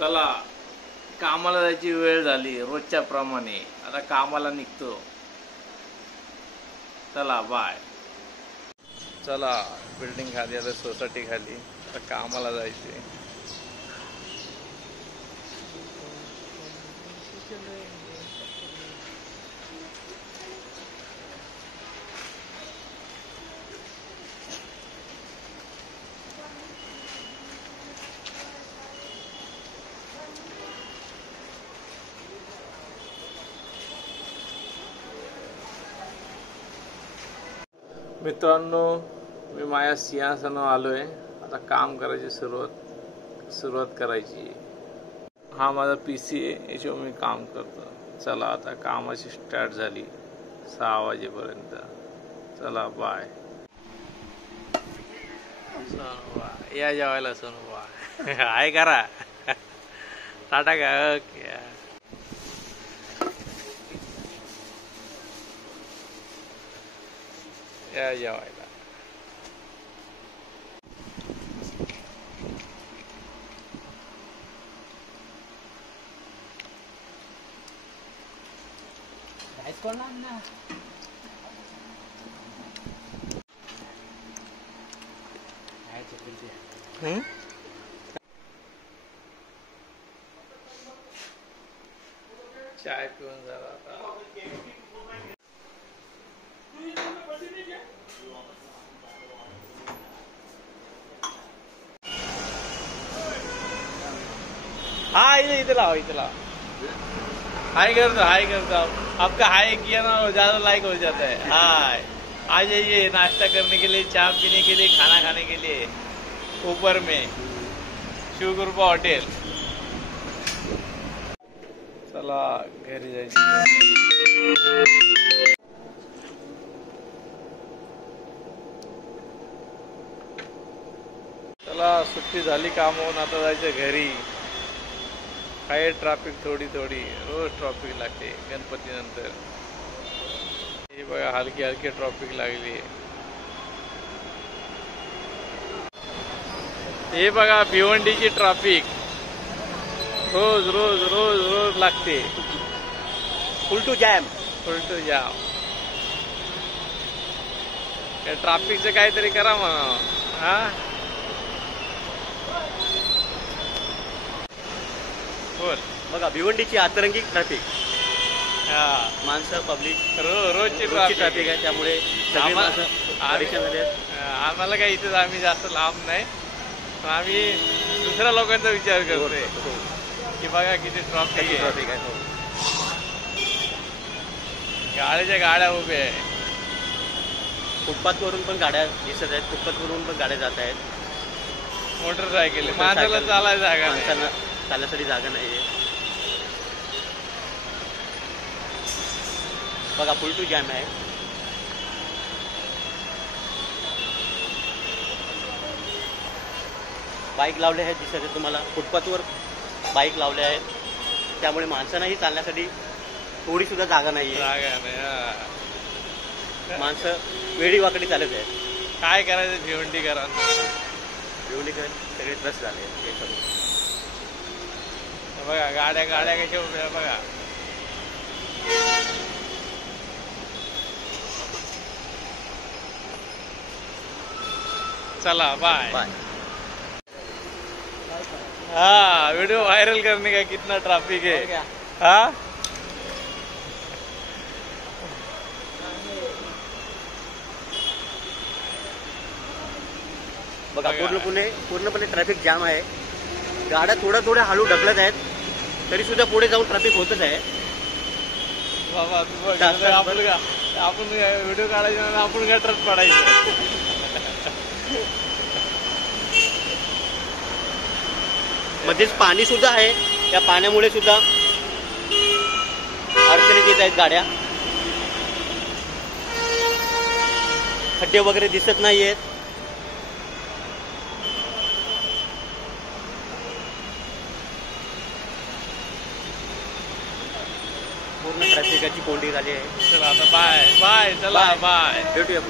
चला कामाला जायची वेळ झाली रोजच्या प्रमाणे. आता कामाला निघतो. चला बाय. चला बिल्डिंग खाली आता सोसायटी खाली आता कामाला जायचे. मित्रांनो मी माझ्या सिंहासनावर आलोय. आता काम करायची सुरुवात करायची. हा माझा PC आहे, याच्यावर मी काम करतो. चला आता कामाची स्टार्ट झाली 6 वाजेपर्यंत. चला बाय. सोनूबा या जेवायला. सोनूबा हाय करा टाटा का. ओके या जेवायला. चाय पिऊन झाला आता. हाँ इधर लाओ इधर लाओ. हाय कर दो आपका हाय किया ना वो ज्यादा लाइक हो जाता है. हाय आ जाइए नाश्ता करने के लिए, चाय पीने के लिए, खाना खाने के लिए ऊपर में शिवकृपा हॉटेल. चला घरी जायचं. चला सुट्टी झाली कामावून आता जायचं घरी. काय ट्रॅफिक थोडी रोज ट्रॅफिक लागते गणपती नंतर. हे बघा हलकी ट्रॅफिक लागली. हे बघा भिवंडीची ट्रॅफिक रोज लागते. फुल टू जाम. ट्रॅफिकचं काहीतरी करा म्हणा. हा बघा भिवंडीची आतरंगी ट्रॅफिक. माणसं पब्लिक रोजची ट्रॅफिक आहे. त्यामुळे आम्हाला काही इथे आम्ही जास्त लांब नाही. आम्ही दुसऱ्या लोकांचा विचार करतोय की बघा किती ट्रॅफिक आहे. गाड्याच्या गाड्या उभ्या आहे. फुटपाथवरून पण गाड्या दिसत आहेत. फुटपाथवरून पण गाड्या जात आहेत. मोटरसायकल माणसाला चालायला जागा नाही. चालण्यासाठी जागा नाहीये. बघा फुल टू जॅम आहे. बाईक लावले आहेत दिसत आहे तुम्हाला. फुटपाथवर बाईक लावले आहेत. त्यामुळे माणसांनाही चालण्यासाठी थोडी सुद्धा जागा नाहीये. माणसं वेडी वाकडी चालत आहेत. काय करायचं भिवंडीकर सगळे त्रस्त झाले. बघा गाड्या कशा उभ्या बघा. चला बाय. हाँ वीडियो वायरल करने का कितना ट्रैफिक है. हाँ बघा पूर्णपणे ट्रॅफिक जाम आहे. गाड्या थोड्या हळू ढकलत आहेत. तरी सुद्धा पुढे जाऊन ट्रॅफिक होतच आहे. बाबा आपण व्हिडिओ काढायचा आपण गटरात पडायचं. मध्येच पाणी सुद्धा आहे. या पाण्यामुळे सुद्धा अडचणीत येत आहेत गाड्या. खड्डे वगैरे दिसत नाहीयेत. पूर्ण ट्रॅफिकाची कोंडी झाली आहे. चला आता बाय. चला बाय. भेटूया.